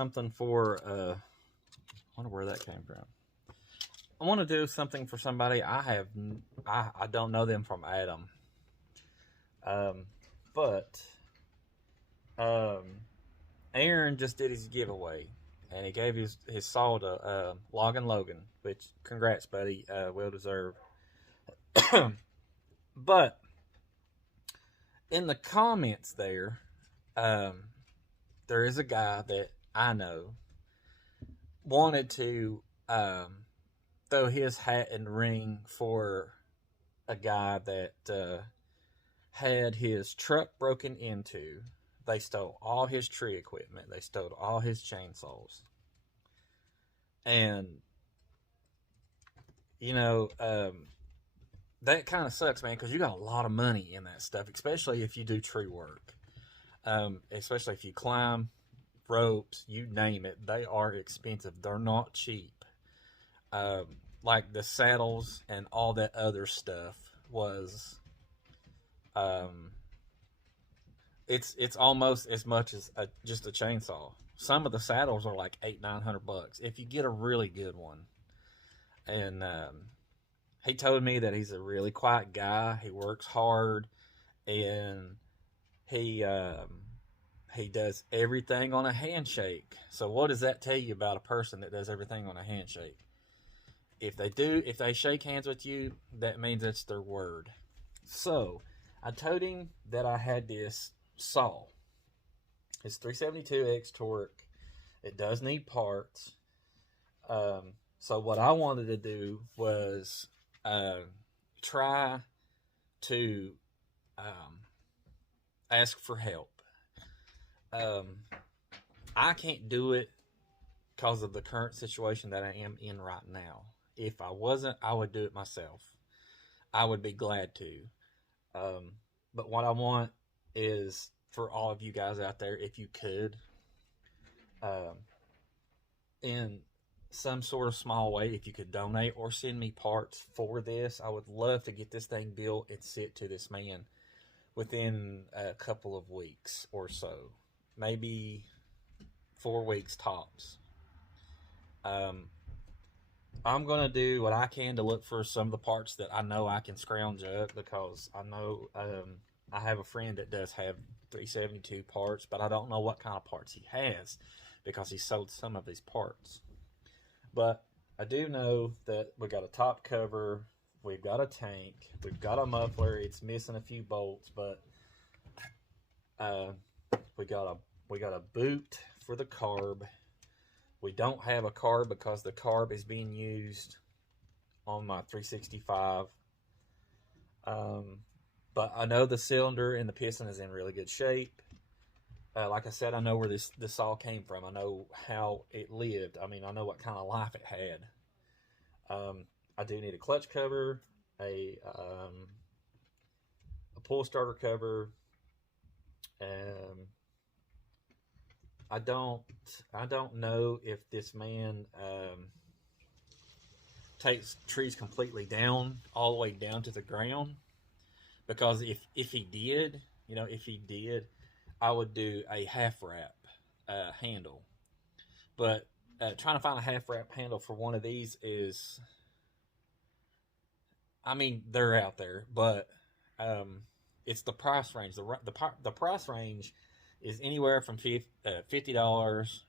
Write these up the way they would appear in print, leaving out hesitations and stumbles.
something for, I wonder where that came from. I want to do something for somebody I don't know them from Adam. Um, but, um, Aaron just did his giveaway, and he gave his saw to Logan Logan, which congrats, buddy, well deserved. But in the comments um, there is a guy that I know wanted to throw his hat and ring for a guy that had his truck broken into. They stole all his tree equipment. They stole all his chainsaws. And, you know, that kind of sucks, man, because you got a lot of money in that stuff, especially if you do tree work. Especially if you climb ropes, you name it, they are expensive. They're not cheap. Um, like the saddles and all that other stuff was, um, it's almost as much as just a chainsaw. Some of the saddles are like 800-900 bucks if you get a really good one. And he told me that he's a really quiet guy. He works hard, and he does everything on a handshake. So what does that tell you about a person that does everything on a handshake? If they shake hands with you, that means it's their word. So I told him that I had this saw. It's 372X torque. It does need parts. So what I wanted to do was try to ask for help. I can't do it because of the current situation that I am in right now. If I wasn't, I would do it myself. I would be glad to. But what I want is for all of you guys out there, if you could, um, in some sort of small way, if you could donate or send me parts for this, I would love to get this thing built and sent to this man within a couple of weeks or so. Maybe 4 weeks tops. I'm going to do what I can to look for some of the parts that I know I can scrounge up, because I know I have a friend that does have 372 parts, but I don't know what kind of parts he has because he sold some of his parts. But I do know that we got a top cover, we've got a tank, we've got a muffler. It's missing a few bolts, but uh, we got a boot for the carb. We don't have a carb because the carb is being used on my 365. But I know the cylinder and the piston is in really good shape. Like I said, I know where this all came from. I know how it lived. I mean, I know what kind of life it had. I do need a clutch cover, a pull starter cover. I don't know if this man takes trees completely down, all the way down to the ground. Because if he did, I would do a half wrap handle. But trying to find a half wrap handle for one of these is, I mean, they're out there, but it's the price range. The price range is anywhere from $50.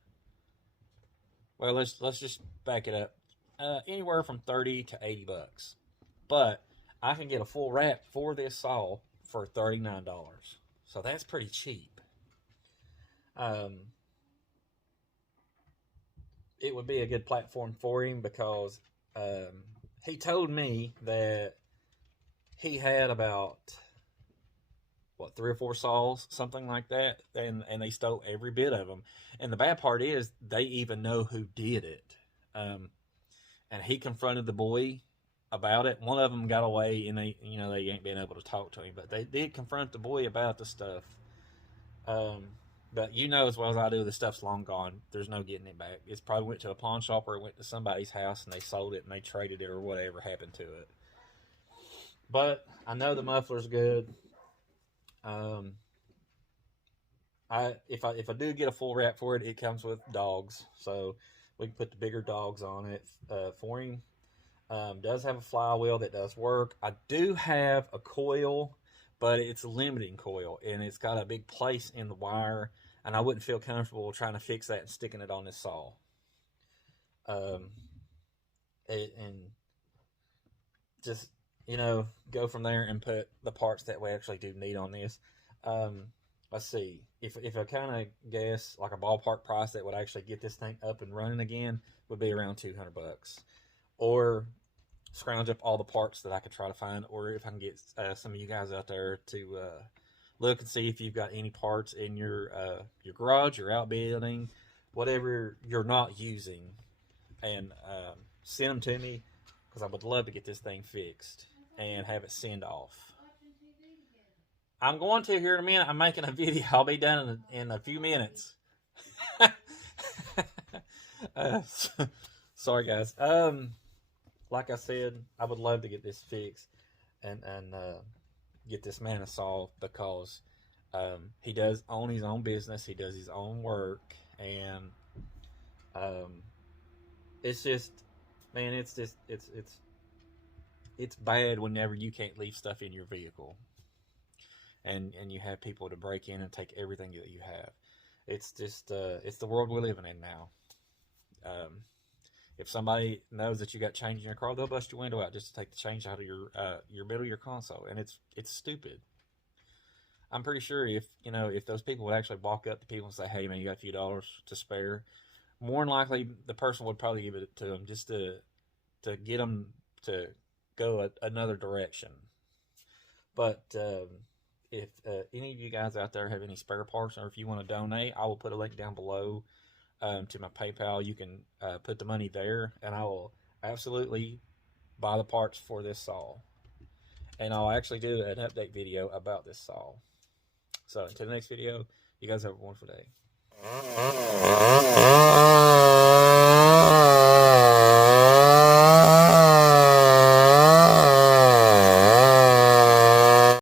Well, let's just back it up. Anywhere from 30 to 80 bucks. But I can get a full wrap for this saw for $39. So that's pretty cheap. It would be a good platform for him because he told me that he had about 3 or 4 saws, something like that, and they stole every bit of them. And the bad part is they even know who did it. And he confronted the boy about it. One of them got away, and they ain't been able to talk to him, but they did confront the boy about the stuff. But as well as I do, the stuff's long gone. There's no getting it back. It's probably went to a pawn shop or it went to somebody's house and they sold it and they traded it or whatever happened to it. But I know the muffler's good. if I do get a full wrap for it, it comes with dogs, so we can put the bigger dogs on it for him. Does have a flywheel that does work. I do have a coil, but it's a limiting coil, and it's got a big place in the wire, and I wouldn't feel comfortable trying to fix that and sticking it on this saw. Um, and just go from there and put the parts that we actually do need on this. Um, let's see, if I kind of guess like a ballpark price that would actually get this thing up and running again would be around $200, or scrounge up all the parts that I could try to find, or if I can get some of you guys out there to look and see if you've got any parts in your garage, your outbuilding, whatever you're not using, and send them to me, because I would love to get this thing fixed and have it send off. I'm going to here in a minute. I'm making a video. I'll be done in a few minutes. uh, sorry, guys. Like I said, I would love to get this fixed and get this man a saw, because he does own his own business. He does his own work, and it's just, man, it's bad whenever you can't leave stuff in your vehicle, and you have people to break in and take everything that you have. It's just it's the world we're living in now. If somebody knows that you got change in your car, they'll bust your window out just to take the change out of your middle of your console, and it's stupid. I'm pretty sure if those people would actually walk up to people and say, "Hey, man, you got a few dollars to spare," more than likely the person would probably give it to them just to get them to go another direction. But if any of you guys out there have any spare parts, or if you want to donate, I will put a link down below to my PayPal. You can put the money there, and I will absolutely buy the parts for this saw. And I'll actually do an update video about this saw. So until the next video, you guys have a wonderful day.